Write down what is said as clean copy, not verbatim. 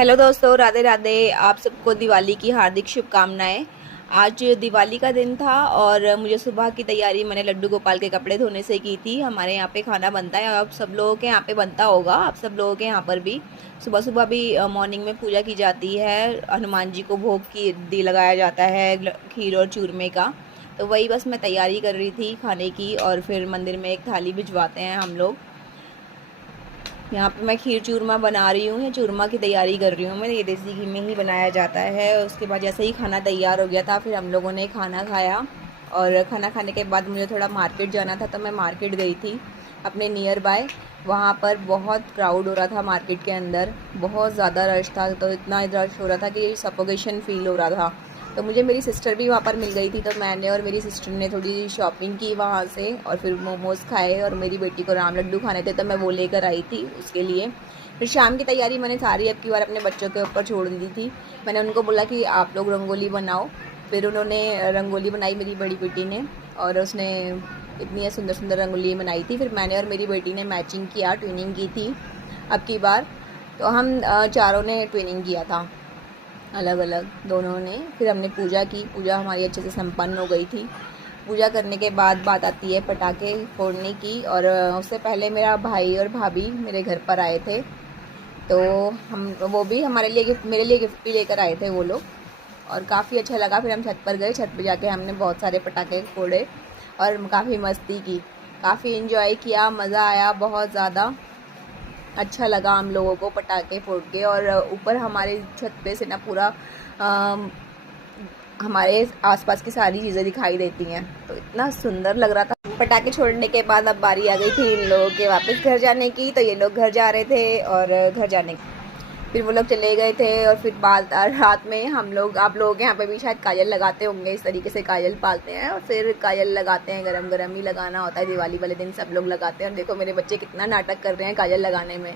Hello दोस्तों, राधे राधे। आप सबको दिवाली की हार्दिक शुभकामनाएं। आज दिवाली का दिन था और मुझे सुबह की तैयारी मैंने लड्डू गोपाल के कपड़े धोने से की थी। हमारे यहाँ पे खाना बनता है, आप सब लोगों के यहाँ पे बनता होगा, आप सब लोगों के यहाँ पर भी सुबह सुबह भी मॉर्निंग में पूजा की जाती है। हनुमान जी को भोग की दी लगाया जाता है खीर और चूरमे का। तो वही बस मैं तैयारी कर रही थी खाने की, और फिर मंदिर में एक थाली भिजवाते हैं हम लोग। यहाँ पे मैं खीर चूरमा बना रही हूँ, या चूरमा की तैयारी कर रही हूँ मैं। ये देसी घी में ही बनाया जाता है। उसके बाद जैसे ही खाना तैयार हो गया था, फिर हम लोगों ने खाना खाया। और खाना खाने के बाद मुझे थोड़ा मार्केट जाना था, तो मैं मार्केट गई थी अपने नियर बाय। वहाँ पर बहुत क्राउड हो रहा था मार्केट के अंदर, बहुत ज़्यादा रश था। तो इतना रश हो रहा था कि सफोकेशन फील हो रहा था। तो मुझे मेरी सिस्टर भी वहाँ पर मिल गई थी, तो मैंने और मेरी सिस्टर ने थोड़ी शॉपिंग की वहाँ से, और फिर मोमोज़ खाए। और मेरी बेटी को राम लड्डू खाने थे, तो मैं वो लेकर आई थी उसके लिए। फिर शाम की तैयारी मैंने सारी अब की बार अपने बच्चों के ऊपर छोड़ दी थी। मैंने उनको बोला कि आप लोग रंगोली बनाओ। फिर उन्होंने रंगोली बनाई, मेरी बड़ी बेटी ने, और उसने इतनी सुंदर सुंदर रंगोली बनाई थी। फिर मैंने और मेरी बेटी ने मैचिंग किया, ट्विनिंग की थी अब की बार। तो हम चारों ने ट्विनिंग किया था अलग अलग, दोनों ने। फिर हमने पूजा की, पूजा हमारी अच्छे से संपन्न हो गई थी। पूजा करने के बाद बात आती है पटाखे फोड़ने की। और उससे पहले मेरा भाई और भाभी मेरे घर पर आए थे, तो हम वो भी हमारे लिए गिफ्ट, मेरे लिए गिफ्ट भी लेकर आए थे वो लोग। और काफ़ी अच्छा लगा। फिर हम छत पर गए, छत पर जाके हमने बहुत सारे पटाखे फोड़े और काफ़ी मस्ती की, काफ़ी इन्जॉय किया, मज़ा आया बहुत ज़्यादा। अच्छा लगा हम लोगों को पटाखे फोड़ के। और ऊपर हमारे छत पे से ना पूरा हमारे आसपास की सारी चीज़ें दिखाई देती हैं, तो इतना सुंदर लग रहा था। पटाखे छोड़ने के बाद अब बारी आ गई थी इन लोगों के वापस घर जाने की। तो ये लोग घर जा रहे थे, और घर जाने फिर वो लोग चले गए थे। और फिर बाद रात में हम लोग, आप लोगों के यहाँ पे भी शायद काजल लगाते होंगे, इस तरीके से काजल पालते हैं और फिर काजल लगाते हैं। गरम गरम ही लगाना होता है, दिवाली वाले दिन सब लोग लगाते हैं। और देखो मेरे बच्चे कितना नाटक कर रहे हैं काजल लगाने में।